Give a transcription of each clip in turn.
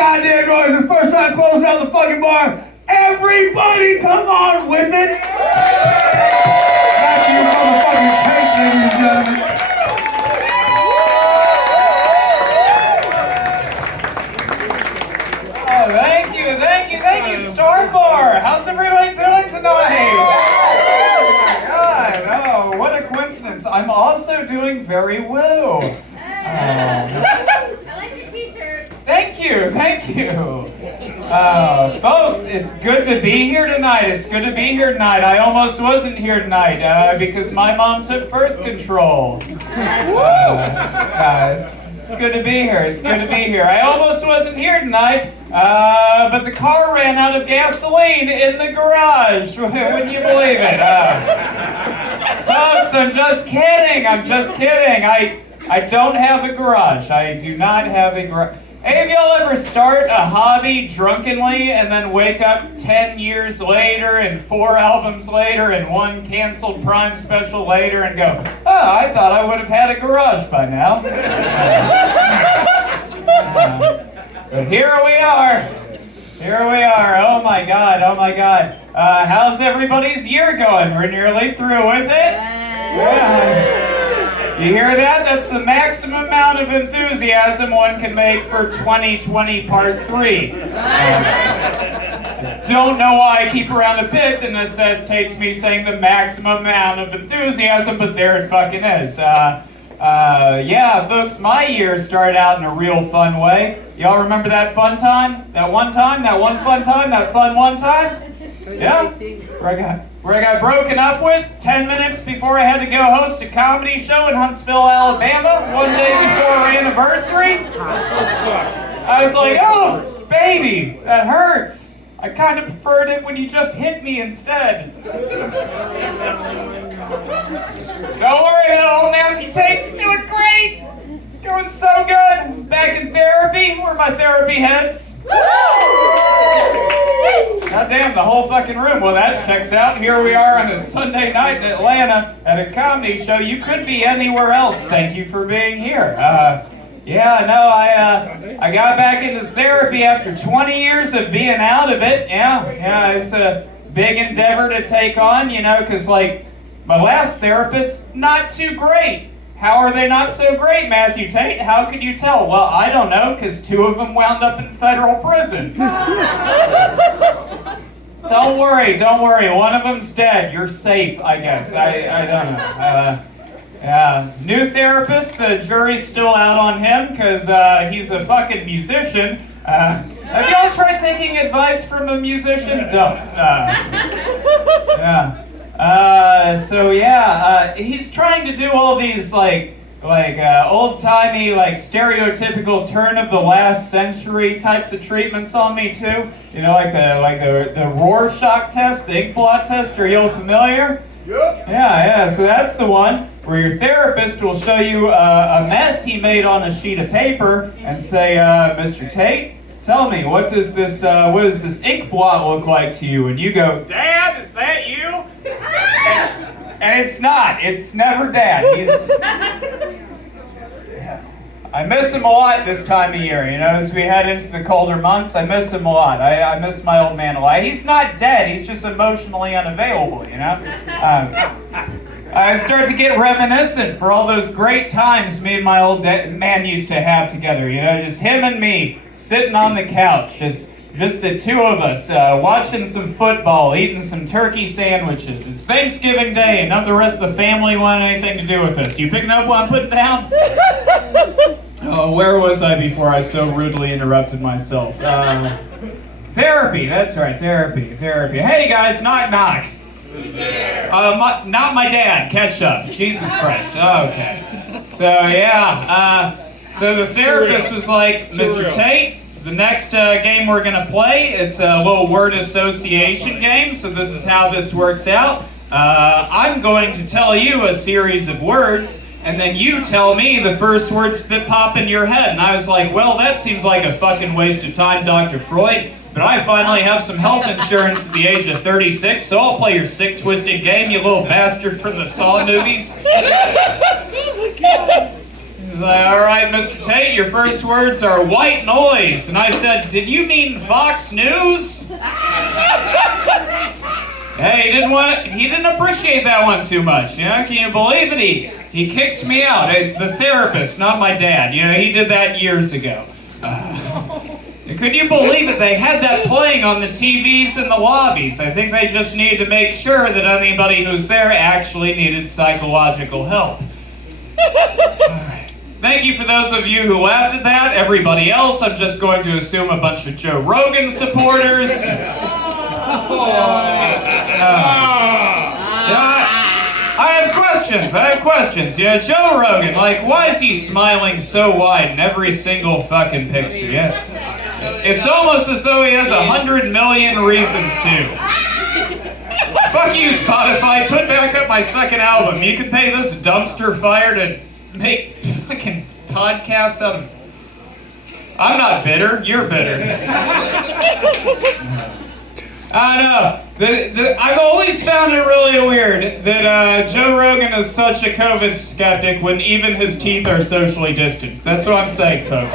goddamn noise. It's the first time closing out the fucking bar. Everybody come on with it. Back to your motherfucking Tate, ladies and gentlemen. Thank you, Star Bar. How's everybody doing tonight? Oh my God, oh, what a coincidence. I'm also doing very well. I like your t-shirt. Thank you. Folks, it's good to be here tonight. I almost wasn't here tonight because my mom took birth control. It's good to be here. I almost wasn't here tonight, but the car ran out of gasoline in the garage. Wouldn't you believe it? Folks, I'm just kidding. I don't have a garage. I do not have a garage. Any of y'all ever start a hobby drunkenly and then wake up 10 years later and 4 albums later and 1 canceled Prime special later and go, oh, I thought I would have had a garage by now. But here we are. Oh my God. How's everybody's year going? We're nearly through with it. Yeah. You hear that? That's the maximum amount of enthusiasm one can make for 2020 Part 3. Don't know why I keep around a bit that necessitates me saying the maximum amount of enthusiasm, but there it fucking is. Yeah, folks, my year started out in a real fun way. Y'all remember that fun time? That one time? That one fun time? That fun one time? Yeah? Where I got broken up with 10 minutes before I had to go host a comedy show in Huntsville, Alabama, one day before our anniversary. I was like, oh, baby, that hurts. I kind of preferred it when you just hit me instead. Don't worry, that old nasty Tate's doing great. It's going so good. Back in therapy. Where are my therapy heads? God damn, the whole fucking room. Well, that checks out. Here we are on a Sunday night in Atlanta at a comedy show. You could be anywhere else. Thank you for being here. I got back into therapy after 20 years of being out of it. Yeah, it's a big endeavor to take on, because, like, my last therapist, not too great. How are they not so great, Matthew Tate? How could you tell? Well, I don't know, because 2 of them wound up in federal prison. Don't worry. One of them's dead. You're safe, I guess. I don't know. Yeah. New therapist, the jury's still out on him, because he's a fucking musician. Have y'all tried taking advice from a musician? Don't. He's trying to do all these old-timey, stereotypical turn of the last century types of treatments on me too. Like the Rorschach test, the ink blot test. Are you familiar? Yep. Yeah. So that's the one where your therapist will show you a mess he made on a sheet of paper and say, Mr. Tate, tell me, what does this ink blot look like to you? And you go, Dad, is that you? And it's not. It's never Dad. I miss him a lot this time of year, as we head into the colder months. I miss him a lot. I miss my old man a lot. He's not dead. He's just emotionally unavailable, I start to get reminiscent for all those great times me and my old man used to have together, just him and me sitting on the couch, just the 2 of us, watching some football, eating some turkey sandwiches. It's Thanksgiving Day, and none of the rest of the family want anything to do with us. You picking up what I'm putting down? Oh, where was I before I so rudely interrupted myself? Therapy, that's right, therapy. Hey guys, knock knock. Who's there? Not my dad, catch up. Jesus Christ, okay. So so the therapist was like, Mr. Tate, the next game we're going to play, it's a little word association game, so this is how this works out. I'm going to tell you a series of words, and then you tell me the first words that pop in your head. And I was like, well, that seems like a fucking waste of time, Dr. Freud, but I finally have some health insurance at the age of 36, so I'll play your sick, twisted game, you little bastard from the Saw movies. He's like, all right, Mr. Tate, your first words are white noise. And I said, did you mean Fox News? Hey, he didn't appreciate that one too much, you know? Can you believe it? He kicked me out. The therapist, not my dad. You know, he did that years ago. Could you believe it? They had that playing on the TVs in the lobbies. I think they just needed to make sure that anybody who's there actually needed psychological help. Alright. Thank you for those of you who laughed at that. Everybody else, I'm just going to assume a bunch of Joe Rogan supporters. I have questions. You know, Joe Rogan, like, why is he smiling so wide in every single fucking picture? Yeah. It's almost as though he has 100 million reasons to. Fuck you, Spotify. Put back up my second album. You can pay this dumpster fire to make fucking podcasts out of... I'm not bitter. You're bitter. I know. I've always found it really weird that Joe Rogan is such a COVID skeptic when even his teeth are socially distanced. That's what I'm saying, folks.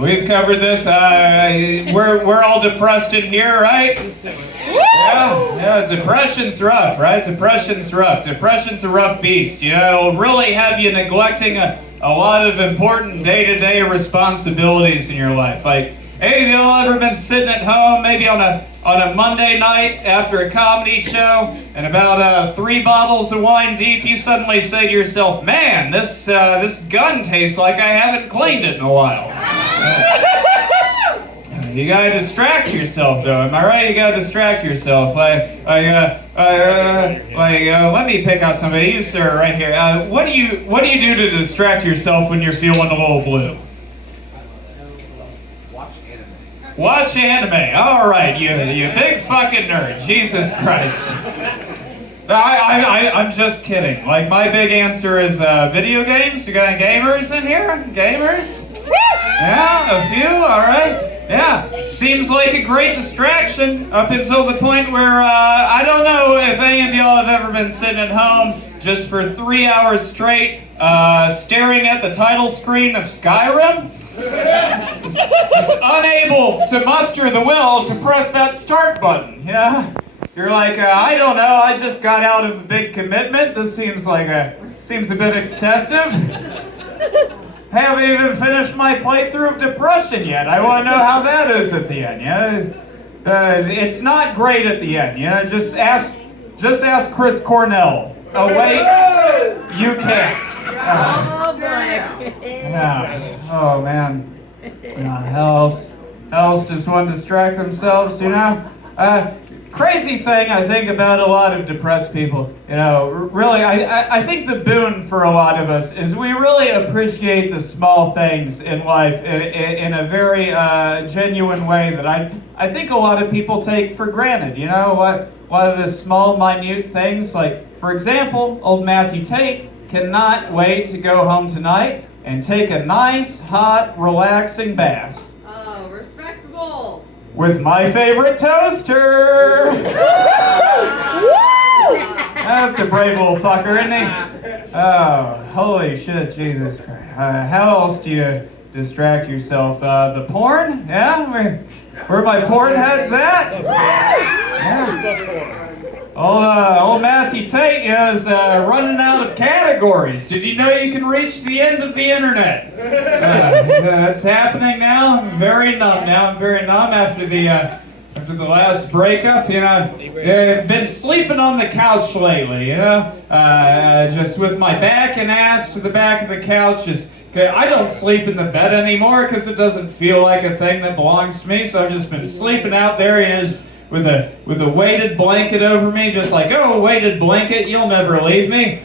We've covered this. We're all depressed in here, right? Yeah, depression's rough, right? Depression's rough. Depression's a rough beast. You know, it'll really have you neglecting a lot of important day-to-day responsibilities in your life. Like, hey, have you all ever been sitting at home, maybe on a Monday night after a comedy show, and about 3 bottles of wine deep, you suddenly say to yourself, man, this gun tastes like I haven't cleaned it in a while. You gotta distract yourself, though. Am I right? You gotta distract yourself. Let me pick out somebody. You, sir, right here. What do you do to distract yourself when you're feeling a little blue? Watch anime. All right, you big fucking nerd. Jesus Christ. I'm just kidding. Like, my big answer is video games. You got any gamers in here? Gamers? Yeah, a few. All right. Yeah, seems like a great distraction up until the point where I don't know if any of y'all have ever been sitting at home just for 3 hours straight staring at the title screen of Skyrim. Just unable to muster the will to press that start button, yeah? You're like, I don't know, I just got out of a big commitment. This seems a bit excessive. Haven't even finished my playthrough of Depression yet. I want to know how that is at the end, yeah? It's not great at the end, yeah? Just ask Chris Cornell. Oh, wait, you can't. Yeah. Oh, man. How else does one distract themselves, you know? Crazy thing I think about a lot of depressed people, you know, really, I think the boon for a lot of us is we really appreciate the small things in life in a very genuine way that I think a lot of people take for granted, you know? One of the small, minute things, like, for example, old Matthew Tate cannot wait to go home tonight and take a nice, hot, relaxing bath. Oh, respectable. With my favorite toaster! That's a brave little fucker, isn't he? Oh, holy shit, Jesus Christ. How else do you distract yourself? The porn? Yeah? Where my porn head's at? Yeah. Old Matthew Tate is running out of categories. Did you know you can reach the end of the internet? It's happening now. I'm very numb now. I'm very numb after the last breakup. You know, I've been sleeping on the couch lately. You know, just with my back and ass to the back of the couch. I don't sleep in the bed anymore because it doesn't feel like a thing that belongs to me. So I've just been sleeping out there. You know, with a weighted blanket over me, just like, oh, weighted blanket, you'll never leave me.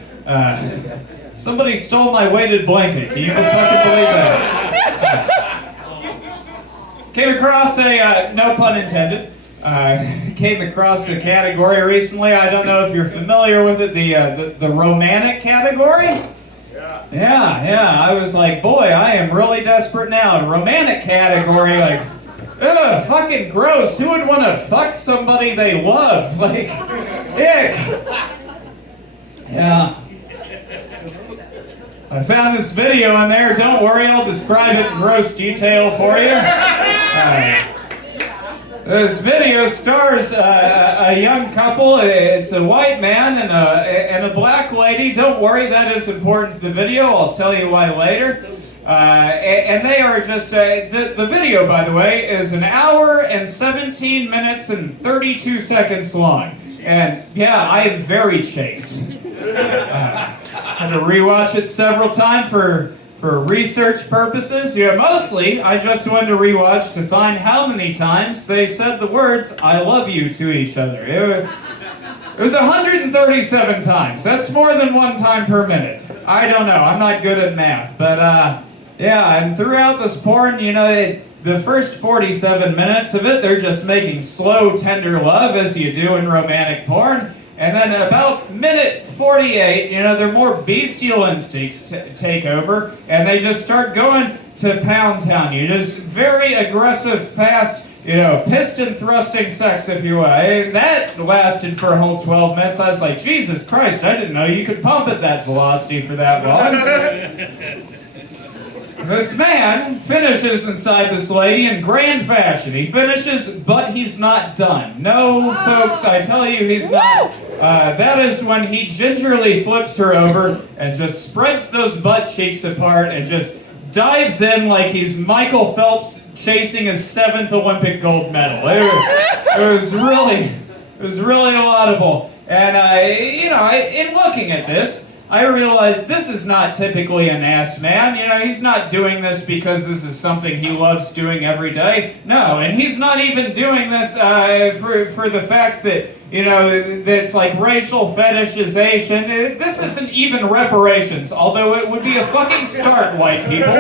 Somebody stole my weighted blanket. Can you fucking believe that? Came across a, no pun intended, came across a category recently. I don't know if you're familiar with it, the romantic category. Yeah. I was like, boy, I am really desperate now. Romantic category, like, ugh, fucking gross. Who would want to fuck somebody they love? Like, ick. Yeah. I found this video in there. Don't worry, I'll describe it in gross detail for you. This video stars a young couple. It's a white man and a black lady. Don't worry, that is important to the video. I'll tell you why later. And they are just, the video, by the way, is 1 hour and 17 minutes and 32 seconds long. And yeah, I am very chafed. Had to rewatch it several times for research purposes. Yeah, mostly I just wanted to rewatch to find how many times they said the words "I love you" to each other. It was 137 times. That's more than 1 time per minute. I don't know. I'm not good at math, but yeah. And throughout this porn, you know, the first 47 minutes of it, they're just making slow, tender love as you do in romantic porn. And then about minute 48, you know, their more bestial instincts take over, and they just start going to Pound Town. You just very aggressive, fast, you know, piston thrusting sex, if you will. That lasted for a whole 12 minutes. I was like, Jesus Christ, I didn't know you could pump at that velocity for that long. This man finishes inside this lady in grand fashion. He finishes, but he's not done. No, folks, I tell you, he's not. That is when he gingerly flips her over and just spreads those butt cheeks apart and just dives in like he's Michael Phelps chasing his 7th Olympic gold medal. It was really laudable. And you know, in looking at this, I realized this is not typically an ass man. You know, he's not doing this because this is something he loves doing every day. No, and he's not even doing this for the facts that, you know, that's like racial fetishization. This isn't even reparations, although it would be a fucking start, white people.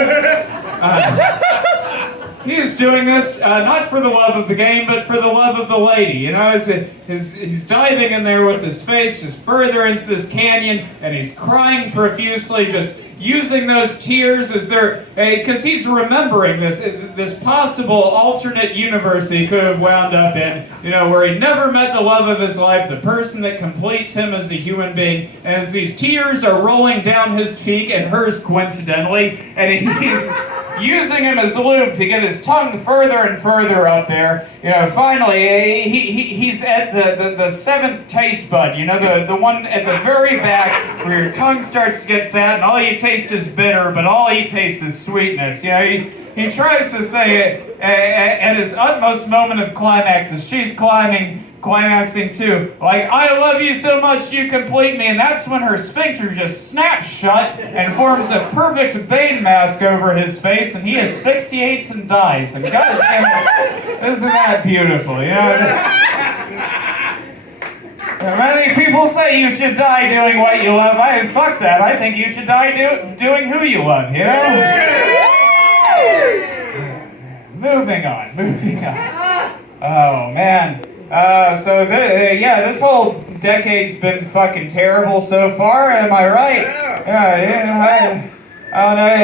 He is doing this not for the love of the game, but for the love of the lady. You know, he's diving in there with his face just further into this canyon, and he's crying profusely, just using those tears as they're, because he's remembering this possible alternate universe he could have wound up in, you know, where he never met the love of his life, the person that completes him as a human being. And as these tears are rolling down his cheek, and hers coincidentally, and he's using him as lube to get his tongue further and further up there. You know, finally, he's at the 7th taste bud, you know, the one at the very back where your tongue starts to get fat and all you taste is bitter, but all he tastes is sweetness. You know, he tries to say it at his utmost moment of climax as she's climaxing too. Like, I love you so much, you complete me. And that's when her sphincter just snaps shut and forms a perfect Bane mask over his face, and he asphyxiates and dies. And goddamn it, isn't that beautiful? You know? Many people say you should die doing what you love. Fuck that. I think you should die doing who you love, you know? Moving on. Oh, man. So this whole decade's been fucking terrible so far, am I right? Yeah.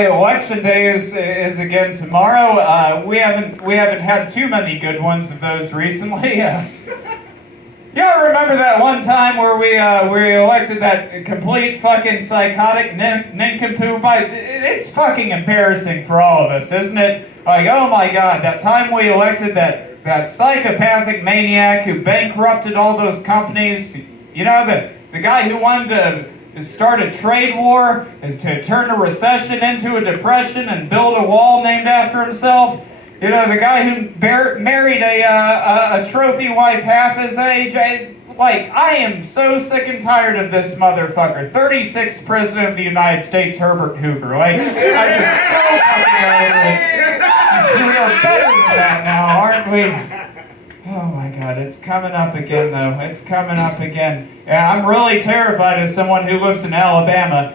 Election day is again tomorrow. We haven't had too many good ones of those recently. Yeah, remember that one time where we elected that complete fucking psychotic nincompoop? It's fucking embarrassing for all of us, isn't it? Like, oh my God, that time we elected that psychopathic maniac who bankrupted all those companies. You know, the guy who wanted to start a trade war, to turn a recession into a depression and build a wall named after himself. You know, the guy who married a trophy wife half his age. I am so sick and tired of this motherfucker. 36th President of the United States, Herbert Hoover. Like, I'm just so fucking over it. We are better than that now, aren't we? Oh my God, it's coming up again, though. It's coming up again. Yeah, I'm really terrified as someone who lives in Alabama.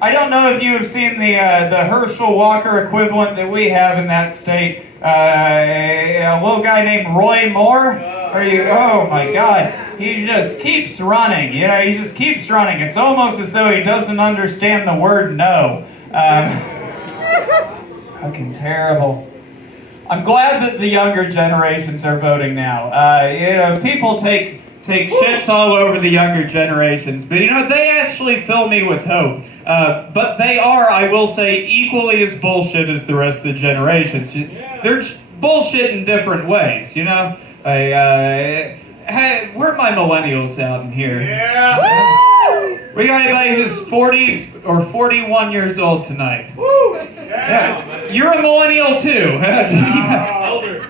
I don't know if you have seen the Herschel Walker equivalent that we have in that state. A little guy named Roy Moore. Oh my God, he just keeps running. You know, he just keeps running. It's almost as though he doesn't understand the word no. It's fucking terrible. I'm glad that the younger generations are voting now. You know, people take take shits all over the younger generations. But you know, they actually fill me with hope. But they are, I will say, equally as bullshit as the rest of the generations. They're bullshit in different ways, you know? Hey, where are my millennials out in here? Yeah. We got anybody who's 40 or 41 years old tonight? Yeah. You're a millennial too. Elder.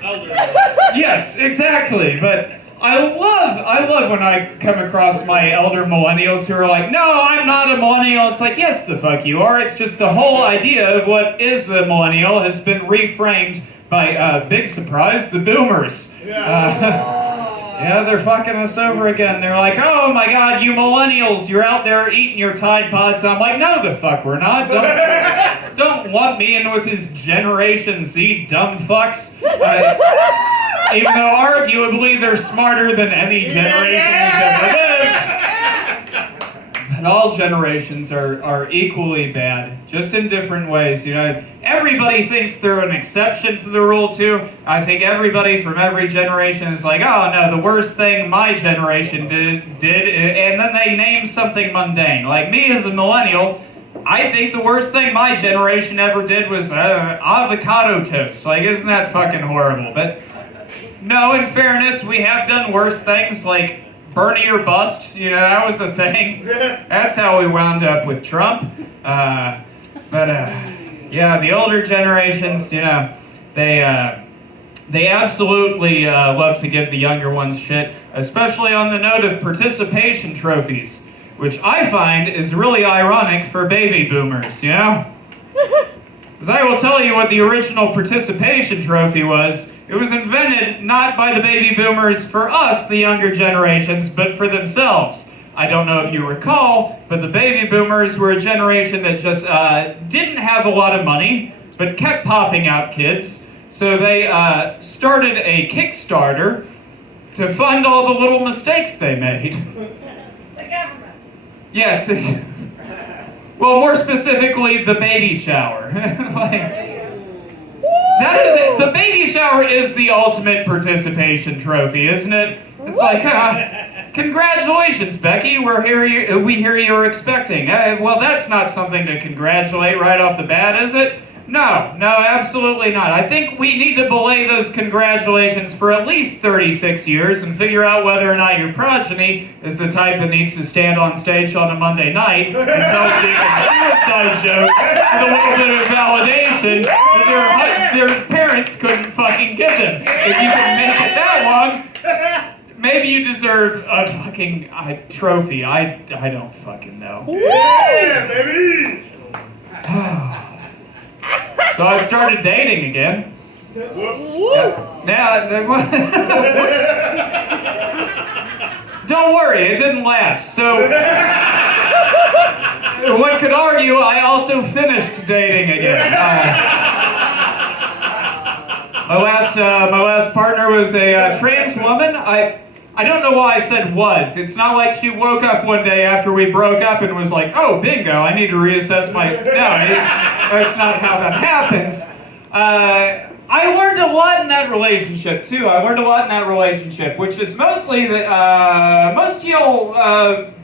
Yes, exactly. But I love when I come across my elder millennials who are like, no, I'm not a millennial. It's like, yes, the fuck you are. It's just the whole idea of what is a millennial has been reframed by, big surprise, the boomers. Yeah, they're fucking us over again. They're like, oh my god, you millennials, you're out there eating your Tide Pods. I'm like, no the fuck we're not. Don't lump me in with his Generation Z dumb fucks. Even though arguably they're smarter than any generation who's ever lived. But all generations are equally bad, just in different ways. You know, everybody thinks they're an exception to the rule too. I think everybody from every generation is like, oh no, the worst thing my generation did, and then they name something mundane. Like me as a millennial, I think the worst thing my generation ever did was avocado toast. Like, isn't that fucking horrible? But no, in fairness, we have done worse things like Bernie or bust. You know, that was a thing. That's how we wound up with Trump. Yeah, the older generations, you know, they absolutely love to give the younger ones shit, especially on the note of participation trophies, which I find is really ironic for baby boomers, you know? Because I will tell you what the original participation trophy was. It was invented not by the baby boomers for us, the younger generations, but for themselves. I don't know if you recall, but the baby boomers were a generation that just didn't have a lot of money, but kept popping out kids. So they started a Kickstarter to fund all the little mistakes they made. The government. Yes. Well, more specifically, the baby shower. That is it. The baby shower is the ultimate participation trophy, isn't it? It's like, congratulations, Becky. We hear you're expecting. Well, that's not something to congratulate right off the bat, is it? No, absolutely not. I think we need to belay those congratulations for at least 36 years and figure out whether or not your progeny is the type that needs to stand on stage on a Monday night and tell dick suicide jokes with a little bit of validation that their parents couldn't fucking give them. If you can make it that long, maybe you deserve a fucking trophy. I don't fucking know. Yeah, baby! So I started dating again. Whoops. Whoops. Don't worry, it didn't last. So one could argue I also finished dating again. My last partner was a trans woman. I don't know why I said was. It's not like she woke up one day after we broke up and was like, oh, bingo, I need to reassess my... No, that's not how that happens. I learned a lot in that relationship, too. Which is mostly that most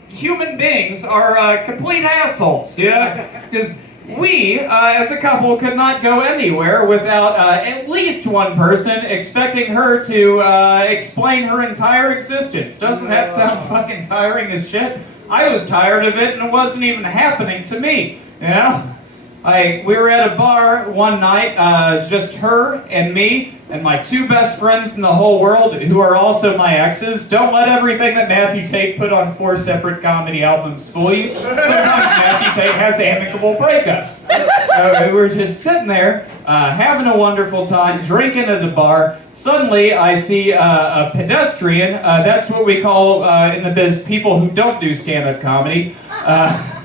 human beings are complete assholes, yeah? Because we, as a couple, could not go anywhere without at least one person expecting her to explain her entire existence. Doesn't that sound fucking tiring as shit? I was tired of it and it wasn't even happening to me, you know? We were at a bar one night, just her and me and my two best friends in the whole world, who are also my exes. Don't let everything that Matthew Tate put on 4 separate comedy albums fool you. Sometimes Matthew Tate has amicable breakups. We were just sitting there, having a wonderful time, drinking at the bar. Suddenly, I see a pedestrian. That's what we call in the biz people who don't do stand-up comedy. That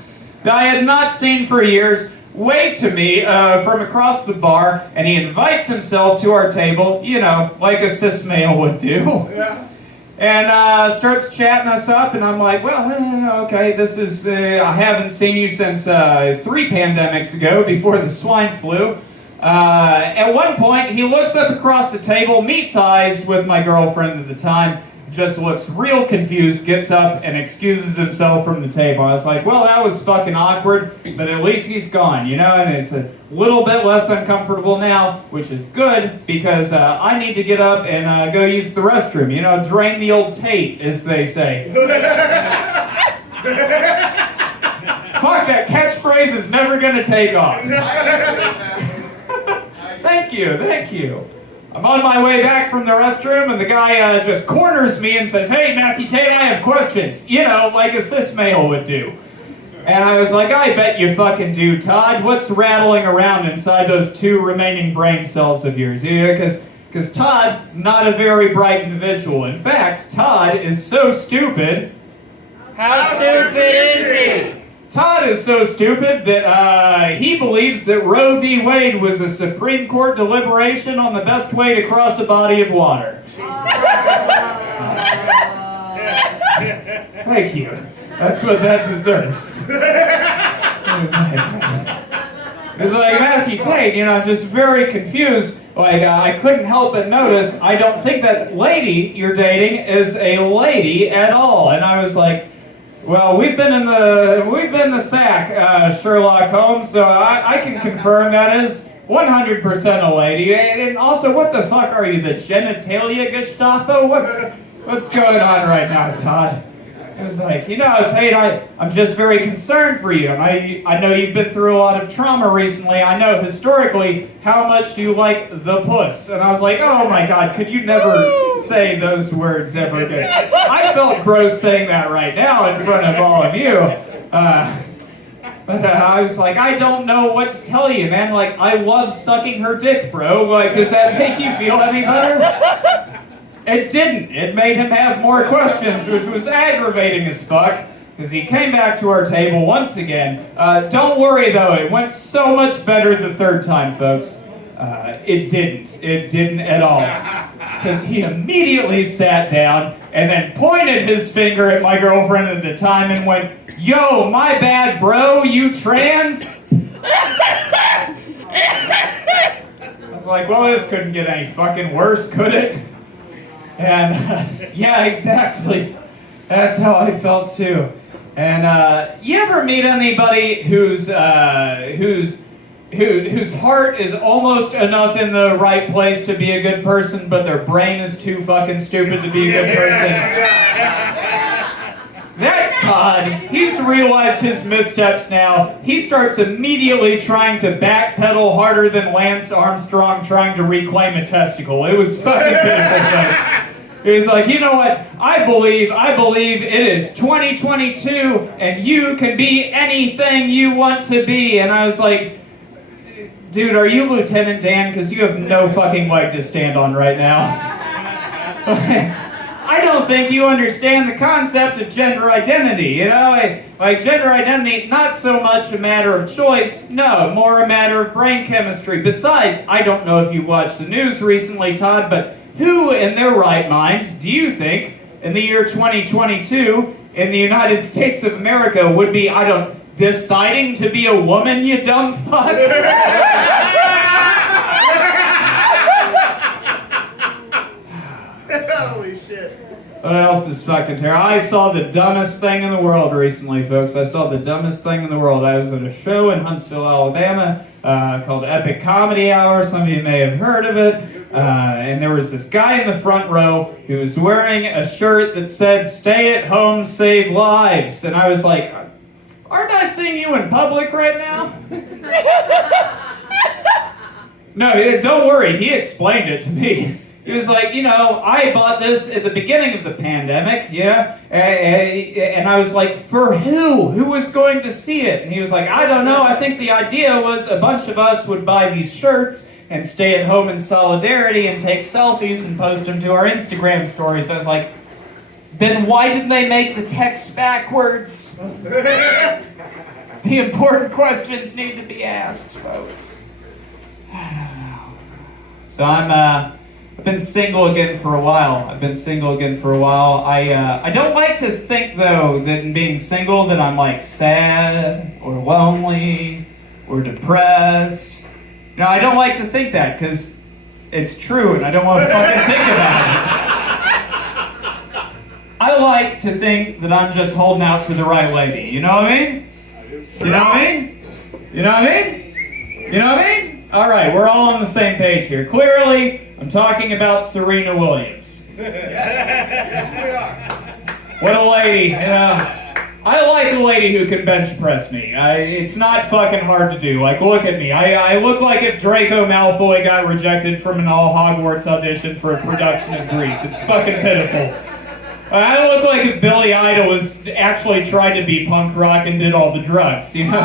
I had not seen for years. Wave to me from across the bar, and he invites himself to our table, you know, like a cis male would do. Yeah. And starts chatting us up, and I'm like, well, okay, this is, I haven't seen you since 3 pandemics ago, before the swine flu. At one point, he looks up across the table, meets eyes with my girlfriend at the time, just looks real confused, gets up, and excuses himself from the table. I was like, well, that was fucking awkward, but at least he's gone, you know, and it's a little bit less uncomfortable now, which is good, because I need to get up and go use the restroom, you know, drain the old Tate, as they say. Fuck, that catchphrase is never gonna take off. Thank you. I'm on my way back from the restroom, and the guy just corners me and says, hey, Matthew Tate, I have questions. You know, like a cis male would do. And I was like, I bet you fucking do, Todd. What's rattling around inside those 2 remaining brain cells of yours? Yeah, because Todd, not a very bright individual. In fact, Todd is so stupid. How stupid is he? Todd is so stupid that he believes that Roe v. Wade was a Supreme Court deliberation on the best way to cross a body of water. Thank you. That's what that deserves. It's like, Matthew Tate, you know, I'm just very confused. Like, I couldn't help but notice, I don't think that lady you're dating is a lady at all. And I was like, well, we've been in the sack, Sherlock Holmes, so I can confirm that is 100% a lady. And also, what the fuck are you, the genitalia Gestapo? What's going on right now, Todd? I was like, you know, Tate, I'm just very concerned for you. I know you've been through a lot of trauma recently. I know historically how much you like the puss. And I was like, oh my God, could you never say those words ever again? I felt gross saying that right now in front of all of you. But I was like, I don't know what to tell you, man. Like, I love sucking her dick, bro. Like, does that make you feel any better? It didn't. It made him have more questions, which was aggravating as fuck, because he came back to our table once again. Don't worry, though. It went so much better the 3rd time, folks. It didn't. It didn't at all. Because he immediately sat down and then pointed his finger at my girlfriend at the time and went, yo, my bad, bro, you trans? I was like, well, this couldn't get any fucking worse, could it? And yeah, exactly. That's how I felt too. And you ever meet anybody whose heart is almost enough in the right place to be a good person, but their brain is too fucking stupid to be a good person? That's Todd. He's realized his missteps now. He starts immediately trying to backpedal harder than Lance Armstrong trying to reclaim a testicle. It was fucking pitiful, folks. He was like, you know what? I believe it is 2022 and you can be anything you want to be. And I was like, dude, are you Lieutenant Dan? Because you have no fucking leg to stand on right now. I don't think you understand the concept of gender identity, you know? Like gender identity, not so much a matter of choice, no, more a matter of brain chemistry. Besides, I don't know if you've watched the news recently, Todd, but who in their right mind do you think in the year 2022 in the United States of America would be, deciding to be a woman, you dumb fuck? Holy shit. What else is fucking terrible? I saw the dumbest thing in the world recently, folks. I saw the dumbest thing in the world. I was at a show in Huntsville, Alabama, called Epic Comedy Hour. Some of you may have heard of it. And there was this guy in the front row who was wearing a shirt that said, "Stay at home, save lives." And I was like, aren't I seeing you in public right now? No, don't worry. He explained it to me. He was like, you know, I bought this at the beginning of the pandemic, yeah? And I was like, for who? Who was going to see it? And he was like, I don't know. I think the idea was a bunch of us would buy these shirts and stay at home in solidarity and take selfies and post them to our Instagram stories. I was like, then why didn't they make the text backwards? The important questions need to be asked, folks. I don't know. So I've been single again for a while. I don't like to think, though, that in being single that I'm like sad or lonely or depressed. You know, I don't like to think that because it's true and I don't want to fucking think about it. like to think that I'm just holding out for the right lady. You know what I mean? You know what I mean? You know what I mean? You know what I mean? All right, we're all on the same page here. Clearly, I'm talking about Serena Williams. What a lady. You know, I like a lady who can bench press me. It's not fucking hard to do. Like, look at me. I look like if Draco Malfoy got rejected from an all-Hogwarts audition for a production of Grease. It's fucking pitiful. I look like if Billy Idol was actually tried to be punk rock and did all the drugs, you know?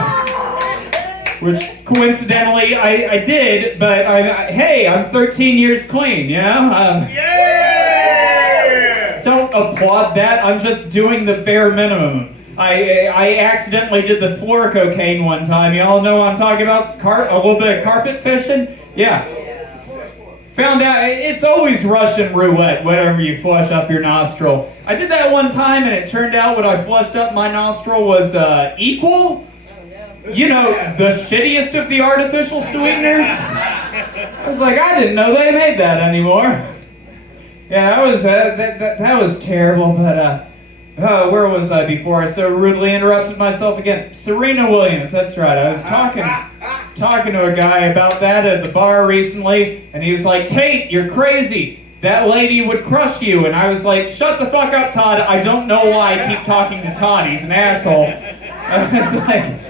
Which, coincidentally, I did, but hey, I'm 13 years clean, you know? Yeah! Don't applaud that. I'm just doing the bare minimum. I accidentally did the floor cocaine one time. You all know what I'm talking about? A little bit of carpet fishing? Yeah. Found out it's always Russian roulette, whatever you flush up your nostril. I did that one time and it turned out what I flushed up my nostril was equal. You know, the shittiest of the artificial sweeteners. I was like, I didn't know they made that anymore. Yeah, that was terrible, but where was I before I so rudely interrupted myself again? Serena Williams, that's right. I was talking to a guy about that at the bar recently, and he was like, Tate, you're crazy. That lady would crush you. And I was like, shut the fuck up, Todd. I don't know why I keep talking to Todd. He's an asshole. I was like,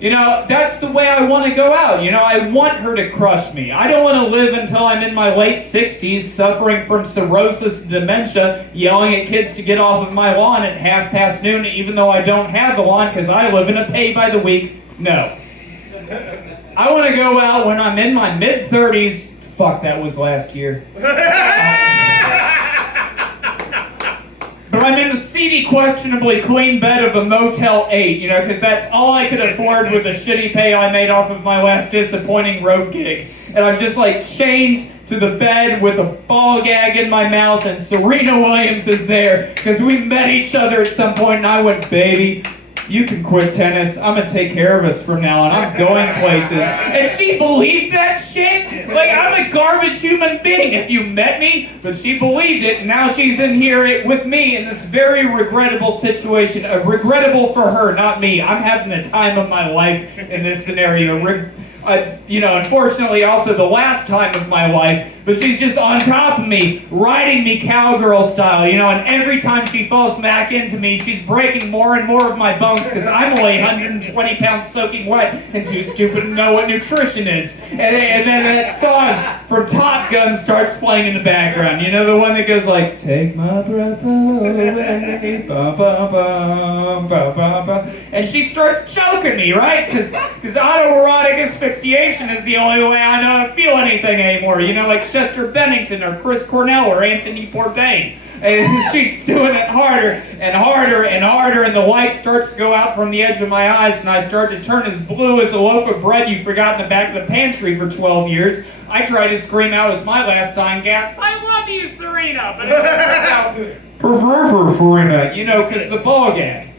you know, that's the way I want to go out. You know, I want her to crush me. I don't want to live until I'm in my late 60s suffering from cirrhosis and dementia, yelling at kids to get off of my lawn at noon, even though I don't have the lawn because I live in a pay-by-the-week. No. I want to go out when I'm in my mid-30s. Fuck, that was last year. But I'm in the seedy, questionably clean bed of a Motel 8, you know, because that's all I could afford with the shitty pay I made off of my last disappointing road gig. And I'm just like chained to the bed with a ball gag in my mouth, and Serena Williams is there because we met each other at some point, and I went, baby, you can quit tennis. I'm gonna take care of us from now on. I'm going places. And she believed that shit? Like, I'm a garbage human being if you met me, but she believed it, and now she's in here with me in this very regrettable situation. Regrettable for her, not me. I'm having the time of my life in this scenario. You know, unfortunately also the last time of my life, but she's just on top of me, riding me cowgirl style, you know, and every time she falls back into me, she's breaking more and more of my bones because I'm only 120 pounds soaking wet and too stupid to know what nutrition is. And then that song from Top Gun starts playing in the background, you know, the one that goes like, take my breath away, ba ba ba ba ba ba, and she starts choking me, right? Because autoerotic asphyxiation is the only way I know how to feel anything anymore, you know, like Chester Bennington or Chris Cornell or Anthony Bourdain. And she's doing it harder and harder and harder, and the light starts to go out from the edge of my eyes, and I start to turn as blue as a loaf of bread you forgot in the back of the pantry for 12 years. I tried to scream out with my last dying gasp, I love you, Serena! But it turns out, forever, Serena, you know, because the ball gag.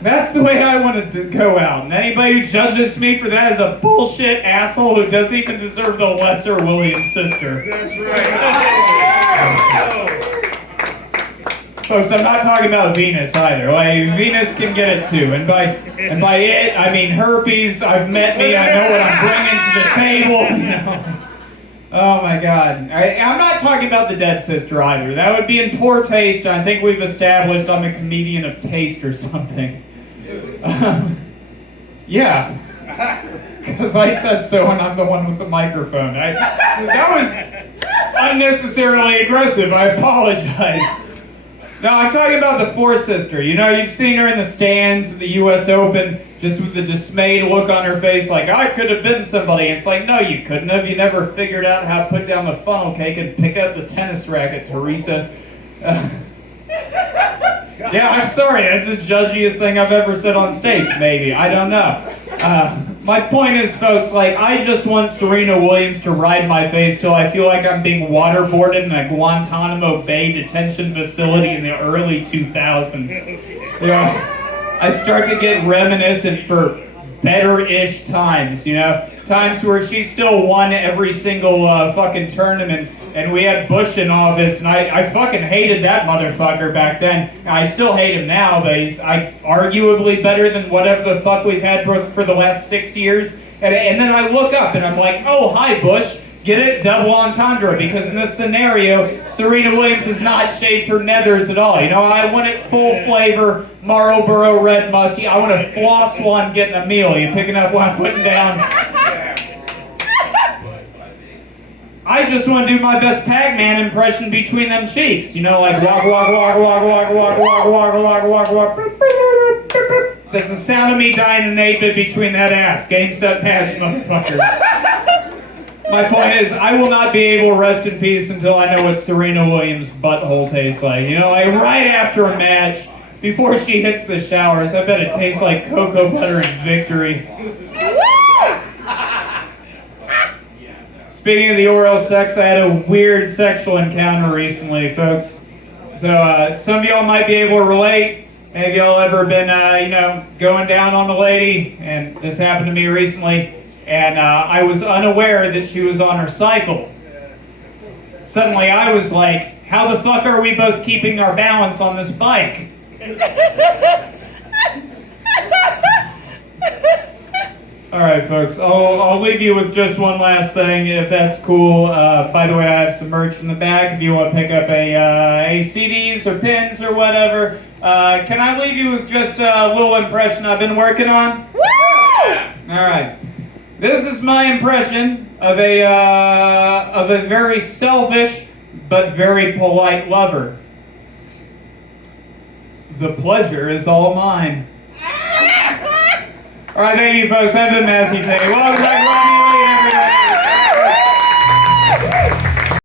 That's the way I wanted to go out. And anybody who judges me for that is a bullshit asshole who doesn't even deserve the lesser Williams sister. That's right. Folks, I'm not talking about Venus either. Like, Venus can get it too. And by it, I mean herpes. I've met me. I know what I'm bringing to the table. You know. Oh my God. I'm not talking about the dead sister either. That would be in poor taste. I think we've established I'm a comedian of taste or something. Yeah. Because I said so and I'm the one with the microphone. That was unnecessarily aggressive. I apologize. No, I'm talking about the fourth sister. You know, you've seen her in the stands at the U.S. Open, just with the dismayed look on her face, like, I could have been somebody. It's like, no, you couldn't have. You never figured out how to put down the funnel cake and pick up the tennis racket, Teresa. Yeah, I'm sorry. That's the judgiest thing I've ever said on stage, maybe. I don't know. My point is, folks, like, I just want Serena Williams to ride my face till I feel like I'm being waterboarded in a Guantanamo Bay detention facility in the early 2000s. You know, I start to get reminiscent for better-ish times, you know? Times where she still won every single fucking tournament and we had Bush in office, and I fucking hated that motherfucker back then. I still hate him now, but he's arguably better than whatever the fuck we've had for the last 6 years. And then I look up and I'm like, oh, hi, Bush. Get it? Double entendre. Because in this scenario, Serena Williams has not shaved her nethers at all. You know, I want it full flavor, Marlboro Red Musty. I want to floss while I'm getting a meal. You picking up what I'm putting down? I just want to do my best Pac-Man impression between them cheeks. You know, like walk, walk, walk, walk, walk, walk, walk, walk, walk, walk, walk. That's the sound of me dying an 8-bit between that ass. Game, set, match, motherfuckers. My point is, I will not be able to rest in peace until I know what Serena Williams' butthole tastes like. You know, like right after a match, before she hits the showers, I bet it tastes like cocoa butter and victory. Speaking of the oral sex, I had a weird sexual encounter recently, folks. So some of y'all might be able to relate. Have y'all ever been, you know, going down on a lady? And this happened to me recently. And I was unaware that she was on her cycle. Suddenly I was like, how the fuck are we both keeping our balance on this bike? Alright folks, I'll leave you with just one last thing, if that's cool. By the way, I have some merch in the back if you want to pick up a CDs or pins or whatever. Can I leave you with just a little impression I've been working on? Alright. This is my impression of a very selfish but very polite lover. The pleasure is all mine. All right, thank you, folks. I've been Matthew Tate. Welcome back,